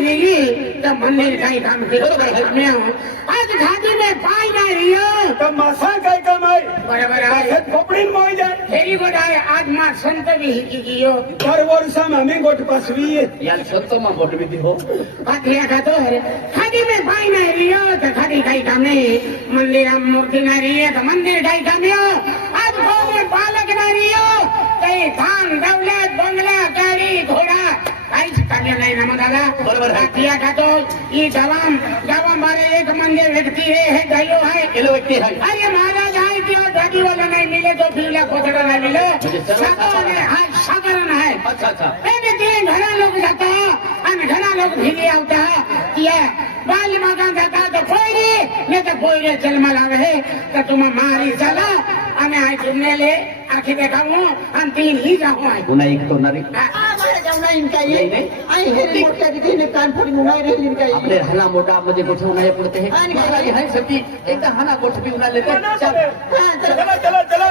नाही रही तर मंदिर काही काम केलं आज खादी में पाय नाही रियो तर मासा काय काम आहे बरोबर आहे खोपडीन मोय जाय व्हेरी गुड आहे आज मा संत भी हिकी गियो हर वर्ष आम्ही गोट पासवी यार संत मा गोट भी हो पाथिया खातो खादी में पाय नाही रियो तर खादी काही काम नाही मंदिर मूर्ती नाही रियो तर मंदिर काही काम नाही आज गाव में बालक नाही रियो काही धान दौलत बंगला गाडी घोडा काहीच कार्य नाही ना मग दादा बरोबर आहे. पाथिया खातो ये जवान मारे एक मंदिर व्यक्ति है गायो है केलो व्यक्ती है अरे महाराज आहे किंवा दादी वाला नाही मिले तो फिरला कोथडा नाही मिले साधारण है साधारण है अच्छा अच्छा तीन घना लोक जाता आणि घना लोक फिरी आवता ये बाल मागा जाता तो पोयरी ने तो पोयरे जन्माला आहे तर तुम्हा मारी चला आम्ही आहे तुमनेले आखी देखावू आणि तीन ही जाऊ आहे पुन्हा एक तो नारी आपले हाना मोठा मध्ये गोठे उन्हाळे पडते हे महाराज आहे सती एकदा हाना गोठ भी उन्हाळे चला चला चला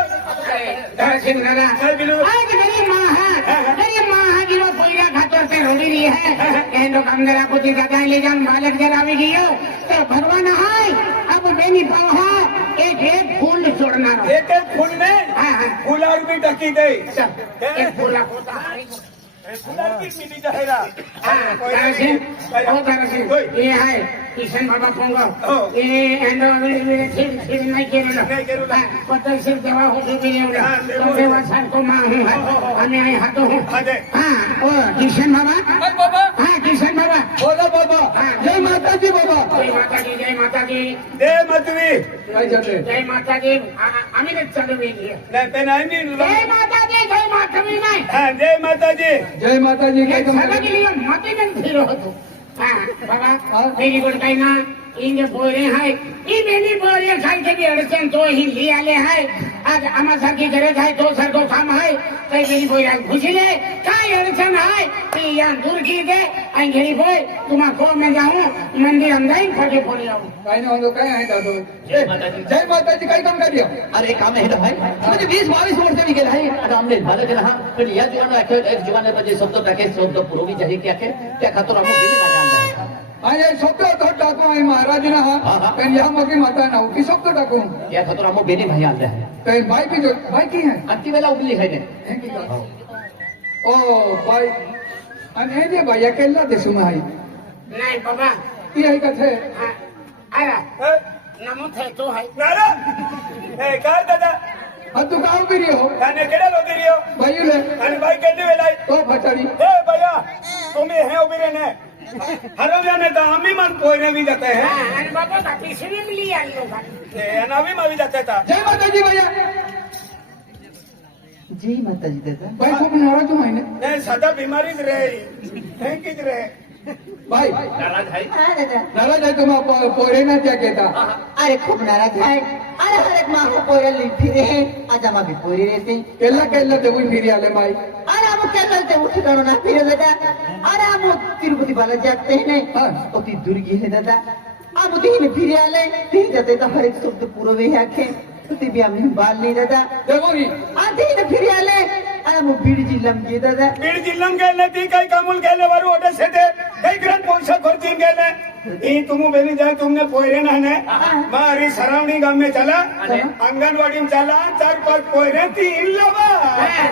दर्शन करा आज गरीब माँ है गिरो पोयरा खातर से रोडी रही है कहीं लोग अंदर आपको दिखाता है ले जान बालक जरावे गियो तो भगवान है अब बेनी पाव है एक फूल छोड़ना एक फूल ने फुलार भी टकी दे एक फूला होता है फुलार की मिली जाहेरा ये है किशन बाबा पोंग ये एंडो फिर नहीं केरला पता सिर्फ देवा हो जो भी तो देवा साल को मां हूँ हमें आए हाथों हूँ हाँ ओ किशन बाबा हाँ किशन बाबा बोलो बाबा जय माता जी बाबा जय माता जी जय माता जी दे मतवी जय माता जी आम्ही ते चालू वेगळी नाही ते नाही मी जय माता जी जय माता जी नाही हा जय माता जी जय माता जी काय सगळं गेली मते पण फिरो होतो हा बाबा वेरी गुड काही ना इंगे पोरे हाय ई मेनी पोरे खायचे बी अडचण तो ही ली आले हाय आज आम्हासारखी गरज आहे तो सारखो काम आहे काही मेनी पोरे खुशीले काय अडचण आहे ती या दूर की दे आणि घरी पोय तुम्हा को में जाऊं मंदिर अंदर फटे पोरे आऊं काय नाही होतो काय आहे दादू जय माताजी जय माताजी काय काम करियो अरे काम हे भाई म्हणजे 20-22 वर्ष मी गेला आहे आता आमने झालं गेला हा पण या जीवनात एक जीवनामध्ये शब्द टाके शब्द पुरवी जाहीर की आखे त्या खातर आम्ही गेली माझ्या आणि शब्द तो टाकू आहे महाराज ना हा पण या मगे माता नाव की शब्द टाकू या खातर आम्ही बेनी भाई आले आहे ते बाई की बाई की है अति वेळा उगली आहे ओ बाई आणि हे जे बाई केला दिसून आहे नाही बाबा ती आहे का थे आया नमो थे तो है नारा ए काय दादा हा तू का उभी हो त्याने केडा लोदी रियो बाई ले आणि बाई केडी वेलाय तो फटाडी ए भैया तुम्ही हे उभी रहने हरवल्याने तर आम्ही मन पोयने भी जाते हैं आणि बाबा बाकी श्री मिली आली लोक ये नवी मावी जाते था जय माताजी भैया जय माताजी दादा बाई खूप नाराज आहे ना नहीं सदा बीमारीच रहे थैंक रहे बाई नाराज आहे नाराज आहे तुम्हा पोरे ना त्या केता अरे खूप नाराज आहे अरे हर एक माँ को पोया लिखी रहे आज हम अभी पूरी रहते केला देऊन फिरी आले बाई अरे हम क्या करते उठ करो ना फिर दादा अरे हम तिरुपति बाला जाते हैं नहीं अति दुर्गी है दादा हम तीन फिर आले तीन जाते तो हर एक शब्द पूरा वे आखे तो भी हमने बाल नहीं दादा देखो नी आते ही फिर आले अरे हम बीड़ जिल्लम गए दादा बीड जिल्लम गेले ती काही कामूल गेले वारू ओढे सेटे काही ग्रंथ पोषक खर्चीन गेले ई तुमु बेनी जाए तुमने पोयरे नाने मारी सरावणी गाम में चला आंगनवाड़ी में चला 4-5 पोयरे 3 लबा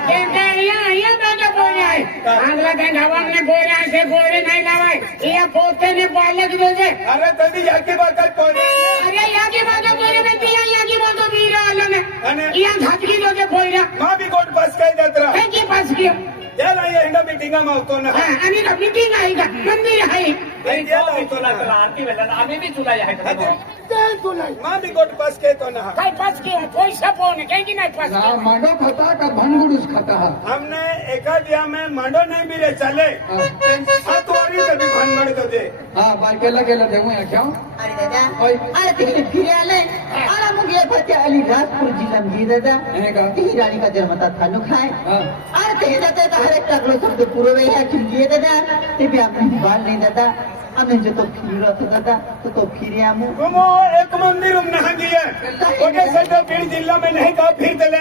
ये बाबा पोरे आहे आंगला त्या गावाने पोरे आहे ते पोरे नाही लावाय या पोतेने बालक दोजे अरे तदी याकी बात पोयरे अरे याकी बाबा पोरे में तिया याकी बाबा बीरा आलो अने ने या घाटकी दोजे पोयरा मां भी कोट पास काय जात्रा हे की पास कियो त्याला या हिंदा मीटिंगा में होतो ना आणि का मीटिंग आहे का मंदिर आहे नाही त्याला होतो ना आरती वेळेला आम्ही बी तुला आहे मां भी कोट पास काय तो ना काय पास कियो पैसा पोने काही की नाही पास ना मांडो खाता का भानगुडूस खाता हा हमने एका दिया में मांडो नहीं भी रे चले 7 वारी कभी भानगड होते हा बाई केला देऊ या क्या अरे दादा ओय अरे तीन फिर आले अरे हम गए फते अलीराजपुर जिला में गए दादा है का ती रानी का जन्म था थानु खाए हां अरे ते जाते तो हर एक टकलो शब्द पूरा वे आखे लिए दादा ते भी हमने बाल नहीं दादा हमें जो तो फिर रहा था दादा तो फिर आमू तुम एक मंदिर हम नहा गए ओके से बीड जिला में नहीं का फिर चले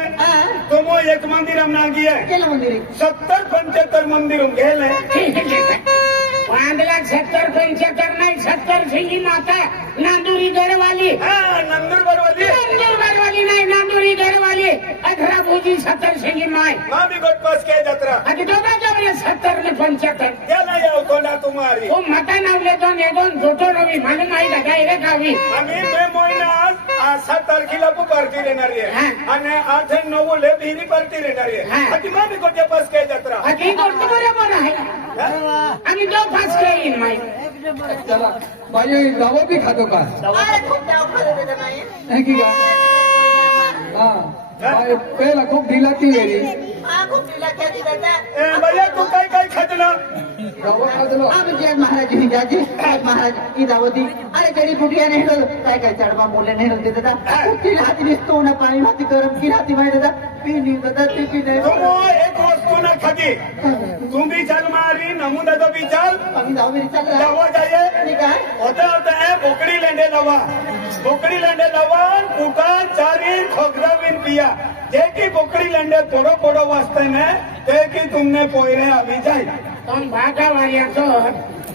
तुम एक मंदिर हम ना गए केला मंदिर 70-75 मंदिर हम गेले वांदला 70-75 नाही 70 सिंगी माता नांदुरी गडवाली हा नंदुरबारवाली नंदुरबारवाली नाही नांदुरी गडवाली 18 भोजी 70 सिंगी माय मामी गोटपास के जत्रा आणि दोघा जवळ 70 ने 75 त्याला याव तोला तुम्हारी ओ माता नावले तो नेगोन जोटो रवी मला माहित आहे काय रे गावी आम्ही मे महिन्यात 7 तारखेला पार्टी देणार आहे आणि 8 आणि 9 ले बिरी पार्टी देणार आहे आणि मामी गोटपास के जत्रा आणि गोष्ट बरोबर आहे आणि तो फास केली माय चला माझी दावा बी खातो का अरे खूप डाव खाल्लं त्याचं नाही. है की का हा बाई, पहिला खूप ढिलाती वेळी हा, खूप ढिला खेळते दादा. ए भैया तू काय काय खातलं दावा खातलो आमची आज महाराज हिंदाजी आज महाराज की दावती अरे जडी बुटिया नाही होत काय काय चढवा बोलले नाही होते दादा कुठली हाती दिसतो ना पाणी भाती गरम की राहती माहिती दादा पी नाही दादा ती पी नाही तुम एक वस्तू ना खाती तुम भी चल मारी नमुना तो भी चल आम्ही जाऊ मेरी चालला दवा जाइए आणि काय होता है बोकड़ी लेंडे दवा बोकड़ी लेंडे दवा कुटा चारी खोखरा बिन पिया जे की बोकड़ी लेंडे पोड़ो पोड़ो वास्ते ने ते की तुमने पोयरे अभी जाए तुम भागा वालिया तो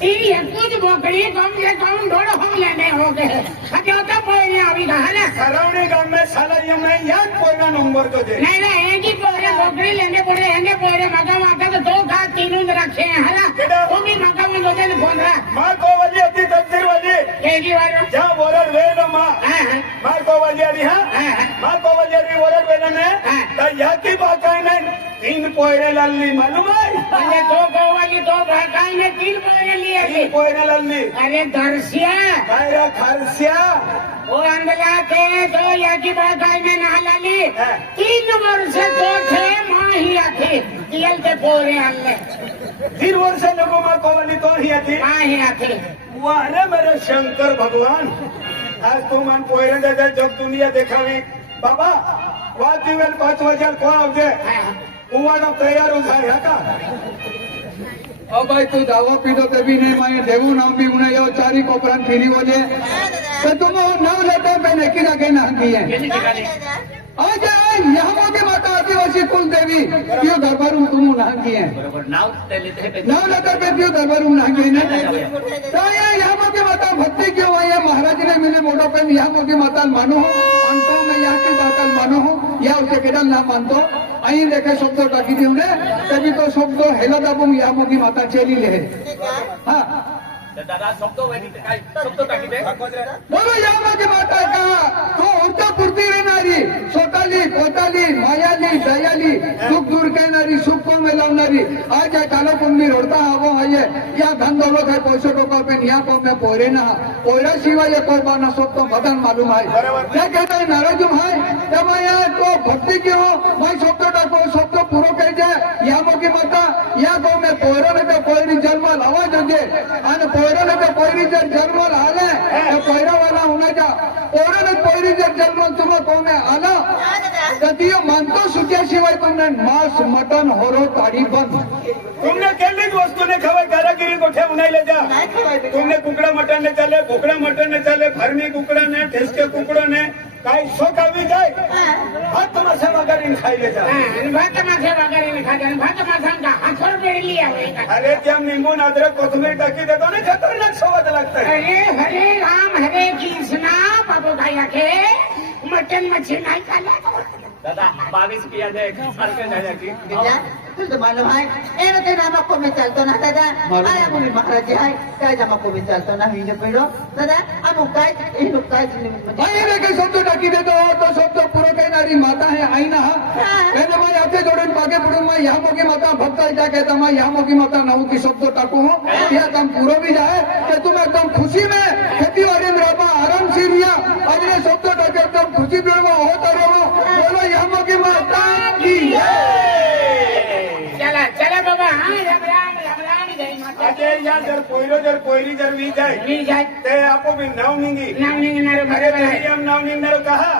ती कुछ बोकड़ी कम से कम 1.5 हम लेने हो गए अरे होता पोयने अभी कहा ना सरावनी गांव में साला ये मैं याद पोयना नंबर तो दे नहीं नहीं एक ही पोरे बोकड़ी लेने पड़े हैंगे पोरे मका माता तो 2 खा 3 रखे हैं है ना वो भी मका में लोगे फोन रहा माँ को वाली अति तस्वीर वाली एक ही बार जहाँ बोलर वे लो माँ माँ को वाली अड़ी हाँ माँ को वाली अड़ी बोलर वे ने तो यहाँ की बात है नहीं 3 पोयरे लाली मालूम है अरे 2 गोवाली 2 भाकाई ने 3 पोरे लिए 3 पोयरे लाली अरे दर्शिया कायरा खरसिया वो अंदला थे तो याकी भाकाई ने नहा ली 3 वर्ष तो थे माँ ही आती तियल के पोरे अल्ले 3 वर्ष लोगों माँ को वाली तो ही आती माँ ही आती वारे मेरे शंकर भगवान आज तू मन पोयरे दे जब दुनिया देखावी बाबा वाद दिवेल 5 वाजल कोण आवजे कुवानो तयार हो जाए का ओ भाई तू दावा पीधो ते भी नहीं माये देवू नाम भी उन्हें यो चारी कोपरान फिरी बोले तो तुम नाव लेते पे नेकी लगे ना की है आज यहाँ की माता आदिवासी कुल देवी क्यों दरबारू तुम नांगी है बरोबर नाव लेते नाव लेते पे क्यों दरबारू नांगी है तो ये यहाँ की माता भक्ति क्यों है ये महाराज ने मिले मोटो पे यहाँ की माता मानो हो अंतो में यहाँ की बात मानो हो या उसे केडल ना मानतो अही देखे शब्द टाकी दी उन्हें तभी तो शब्द हेला दाबू यहाँ की माता चली ले हाँ दादा शब्द वैदिक काय शब्द टाकी दे बोलो यहाँ की माता का तो उर्जा पूर्ती रहणारी स्वतःली पोताली मायाली दयाली दुःख दूर करणारी सुख को मिळवणारी आज या कालो कुंभी रोडता हवो आहे या धन दौलत है पैसे टोका पे यहाँ को मैं पोरे ना पोरा शिवाय ये कोरबाना सब तो बदन मालूम है क्या कहता है नाराजुम है तब यहाँ तो भक्ति की हो मैं शब्द टाको शब्द पूरो कह जाए यहाँ की माता यहाँ को मैं पोरा ने पोरी जन्म लावा जोगे आणि पोराने तो पोरी जर जन्म आले तर पोरावाला होण्याच्या पोराने पोरी जर जन्म तुम्हाला कोण आला तर ती मानतो सुट्याशिवाय तुमने मांस मटन होरो ताड़ी बंद तुमने केली वस्तू ने खवाय कारागिरी को ठेव नहीं ले जा नाही खवायचं. तुमने कुकड़ा मटन ने चले भोकड़ा मटन ने चले फर्मी कुकड़ा ने ठेसके कुकड़ो ने काय शोक आवी जाए हाथ तुम्हारे वगैरह इन खाई ले जा भात मासे वगैरे खाते भात मासांका हाथोर पेरली आहे अरे जब नींबू अदरक कोथमीर टाकी देतो ना खतरनाक स्वाद लगता है अरे हरे राम हरे कृष्णा बाबू भाई आखे मटन मच्छी नाही खाल्ला दादा 22 पिया दे सारखे झाले की बेटा तुझं मालूम आहे एनो ते नामा को में चलतो ना दादा अरे आम्ही महाराज आहे काय जामा को में चलतो ना हिने पेडो दादा आम्ही काय एनो काय अही रे शब्द टाकी देतो तो शब्द पुरो करणारी माता है आई ना त्याने मैं आपसे जोडून मागे पुढून मैं यहाँ मोगी माता भक्त क्या कहता मैं यहाँ मोगी माता नऊ की शब्द टाकू हूँ यह काम पूरा भी जाए कि तुम एकदम खुशी में खेती वाली रहो आराम से रिया आज ये शब्द टाके एकदम खुशी में होता रहो बोलो यहाँ मोगी माता की चला चला बाबा हाँ राम राम जय माता अरे यार जर पोयरो जर पोयरी जर वी जाए मी जाय ते आपो भी नाव निंगी नाम निघणार अरे बरोबर आहे तरी हम नाव निघणार कहा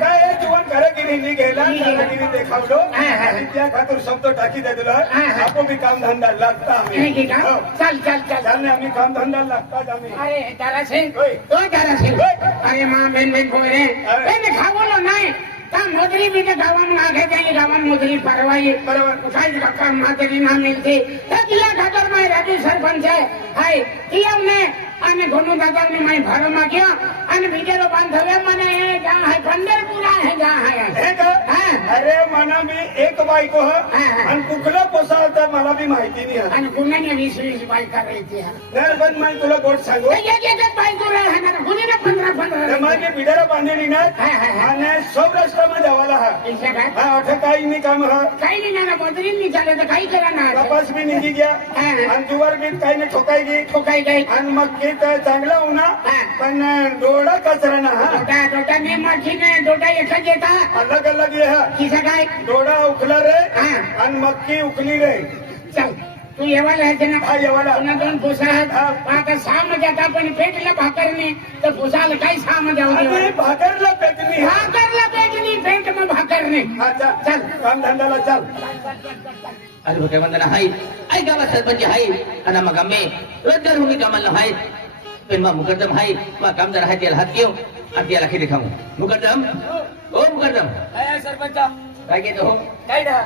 काय हे जीवन कारागिरी निघेला कारागिरी देखावलो आणि त्या खातर शब्द टाकी दे दिलो आपो भी काम धंदा लागता हे की आम्ही का चल चल चल चालने आम्ही काम धंदा लागता आम्ही अरे तारा सिंह होय. तो तारा सिंह अरे माँ बेन बेन पोरे अरे. बेन खावलो नाही का मोदरी भी तो गावन आगे जाए गावन मोदरी परवाई बरोबर. काही रक्कम म्हातारी ना मिळते तर तिला खातर माय राजू सरपंच आहे ती हमने અને ઘણું દાદાની માય ભાડો માંગ્યો અને બીજેરો બાંધવ્ય મને જ્યાં હે પંઢરપુરા હે જ્યાં હે हे का हा. अरे मना मी एक बायको ह हा. आणि कुठलं पोसावतं मला बी माहिती नाही ह. અને કુનાને 20 બાયકા રહેતી હે नाही पण मी तुला गोट सांगू एक बायको રહે ને કુનીને 15 तर मग मी बिडारा बांधली ना हा, हा, हा. आणि सौराष्ट्रामध्ये जावाला हा પૈસા काय हा अठं काही नाही काम हा काही नाही ना मोदरी नाही चाले तर काही करा ना कपास बी निघी गया हा. आणि तुवर बी काही नाही ठोकाई गी ठोकाई गई आणि मग की तर चांगला होना हा. पण डोळा कचरा ना हा डोटा ने माखी ने डोटा एकच येता अलग अलग ये हा किसा काय डोळा उखला रे हा. आणि मक्की उखली रे चल तू येवा लिहायचे ना हा येवाला पुन्हा 2 पुसा आहेत हा. आता 6 मध्ये आता पण पेटला भाकरने तर पुसाला काही 6 मध्ये आणि भाकरला पेटणी हा भाकरला पेटनी पेट मग भाकरने हा, चल काम धंद्याला चल अरे होते वंदना हाय आई गावात सरपंच हाय आणि मग आम्ही रोजगार भूमी कामाला हाय पण मग मुकद्दम हाय मग कामदार हाय त्याला हात घेऊ आणि त्याला खेळ खाऊ मुकद्दम ओ मुकद्दम सरपंच काय घेतो हो काय ना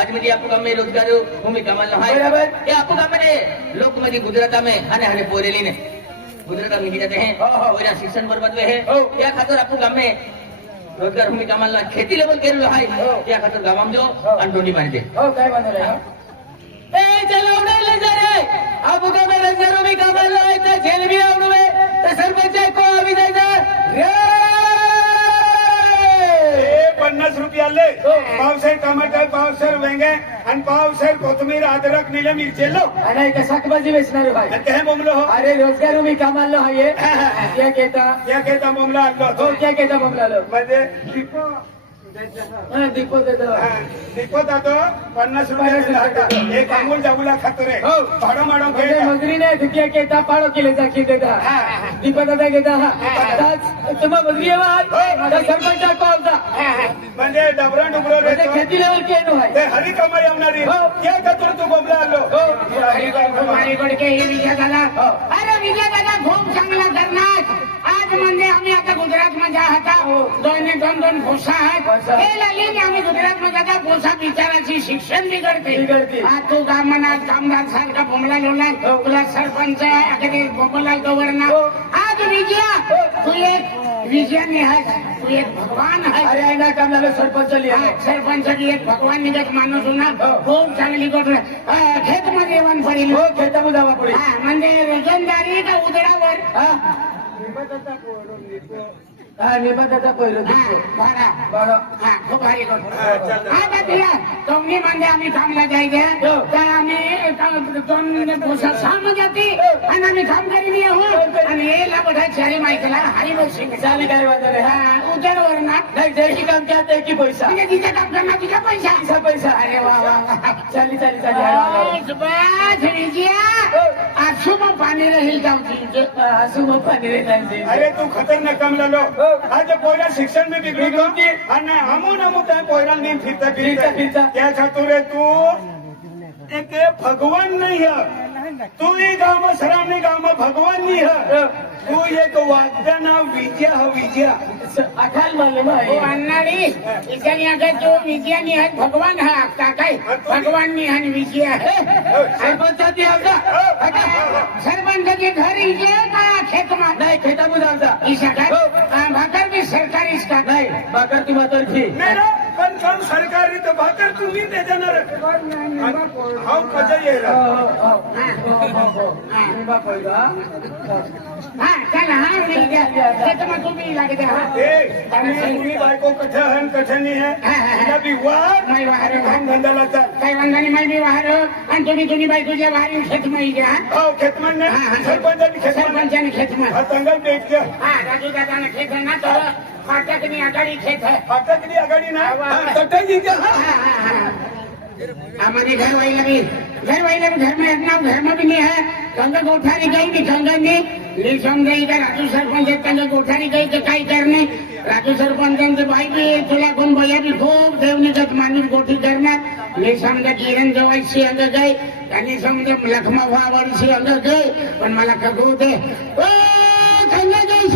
आज म्हणजे आपको काम में रोजगार भूमी कामाला हाय बराबर. ये आपको काम में लोक मध्ये गुजरात में आने हने पोरेली ने गुजरात में जाते हैं और यहाँ शिक्षण बर्बाद में है या खातर आपको काम में रोजगार भूमी कामाला खेती लेवल केलेलो हाय या खातर गावाम जो अंटोनी मारते हो काय बांधलं आहे ए चलो उडाले जरे अब का मैं नजरों में कमल है तो जेल भी उड़वे तो सरपंच को अभी दे जा रे हे 50 रुपयाले पावसाळ टमाटर पावसाळ वेंगे आणि पावसाळ कोथमीर अद्रक निले मिरचेलो आणि एक शाकभाजी वेचणार भाई आणि ते बोमलो हो अरे रोजगार मी कामाला आहे क्या कहता या केता बोमला आणलो हो होतो क्या कहता बमलालो म्हणजे दीपो देतो दिपत आतो 50 रुपये एक अमूल जाबुला खातो रे हो. भाडं माडो म्हणजे खेळ मजुरी नाही दुखिया कहता पाड़ो केले जा की देता दीपा दादा कहता हा तुम्हा मजुरी आहे सरपंच को आवता म्हणजे डबरा डुबरो म्हणजे रे खेती लेवल के नो है ते हरी कमाई येणारी हो. या कतूर तू बोमला आलो मारीकडे हे विजय दादा अरे विजय दादा खूप चांगला करणार आज म्हणजे आम्ही आता गुजरात मध्ये होता 2 भोसा आहेत हे लागले आम्ही गुजरात मध्ये आता भोसा बिचाराची शिक्षण बिघडते बिघडते. आज तू गामनात कामदार सारखा बोमला लोला तुला सरपंच अगदी बोमला गव्हर्नर आज विजया तू एक विजयाने आहेस तू एक भगवान आहे अरे आहे ना काम झालं सरपंच लिहा सरपंच एक भगवान निघत माणूस होणार खूप चांगली गोष्ट खेत मध्ये येऊन पडेल हो खेळता जावा पुढे हा म्हणजे रोजंदारी का उदडावर हा निबंधाचा पहिलं हा, दिसतो बरा. बरं हा, खूप भारी गोष्ट. हा, चल. आता तिला तोंडी मध्ये आम्ही कामला जायचं तर आम्ही 2 दिवसात 6 जाती आणि आम्ही काम करी आहोत आणि याला बघा चारी माहितीला हरी बस चाली काय वाजले उदडवर ना नाही जैकी काम क्या की पैसा म्हणजे तिचं काम करणार तिचा पैसा तिचा पैसा अरे वा वा वा. चाली चाली चाली बस बस विजया आज शुभ पाणी राहील जाऊची हसू मग पाणी रे नाही अरे तू खतरनाक काम लालो आज पोयरा शिक्षण बी बिघडतो आणि अमून अमू त्या पोयरा नेम फिरता फिरता. फिरता त्या खातूर तू एक भगवान नाही है तू ही गाव सरांनी गाव भगवान नाही है तू एक वाद्य नाव विजया हा विजया अखाल मानले मग हो अन्नाडी इकडे अगं तो विजयानी आहे भगवान हा का काय भगवान आणि विजय आहे सरपंचाची आमचा सरपंचाचे घर इजे का खेतमा नाही खेता बुजावचा ईशा काय भाकर भी सरकारीच का नाही बाकर तुम्हा तर्फी नाही ना पण काम सरकारी तर भाकर तुम्ही ते देणार हा कसं येईल हा चला हा खेतमा तुम्ही लागते हा तुम्ही बायको कठन कठनी है तिला बी वार नाही वाहर काम धंद्याला चाल काही वांधाने माहिती वाहर आणि तुम्ही बायकोच्या वाहरी खेतमा घ्या हो खेतमन सरपंचाची खेतमन सरपंचाने खेतमा हा तंगल पेट द्या हा राजू दादाने खेत आहे ना तर फाटकनी आघाडी खेत आहे फाटकली आघाडी ना तटाई द्या हमारे घर वाले भी घर में इतना घर में भी नहीं है कंग कोठारी गई भी कंगनी ली समझाई का राजू सरपंच कंग कोठारी गई तो काही करणे राजू सरपंचांचे बाई बी तुला कोण भैया भी खूप देवनिगत माणूस गोठी करणार मी समजा किरण जवायची अंग गई त्यांनी समजा लखमा व्हावाडीची अंग गई पण मला कगू दे ओ कंग गई